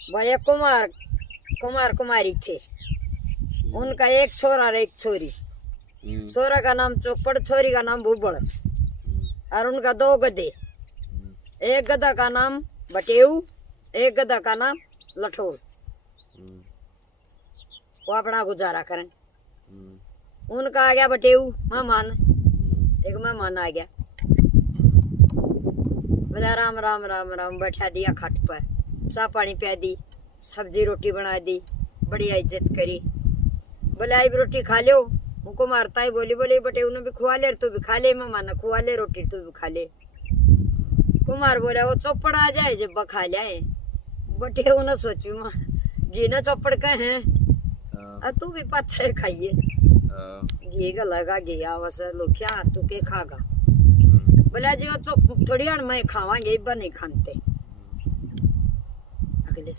भैया कुमार कुमार कुमारी थे। उनका एक छोरा और एक छोरी। छोरा का नाम चौपड़, छोरी का नाम भूबड़। और उनका 2 गधे। एक गधा का नाम बटेऊ, एक गधा का नाम लठोल। वो अपना गुजारा करें। उनका आ गया बटेऊ मेहमान, एक मेहमान आ गया। बोला राम राम राम राम, बैठा दिया खट पर, चाह पानी पिया दी, सब्जी रोटी बना दी, बढ़िया इज्जत करी। बोले आई रोटी खा लो। उनको मारता ही बोली बटेऊ ने भी खुआ ले, तू भी खा ले, मेहमान ने खुआ ले रोटी, तू भी खा ले। कुमार बोला वो चौपड़ आ जाए जब खा जाए। बटेऊ ने सोची माँ घी न चौपड़ के हैं, तू भी पाछे खाइए। घी का लगा घी आवस लोग क्या तू के खागा। बोला जी वो थोड़ी मैं खावांगे, नहीं खाते। अगले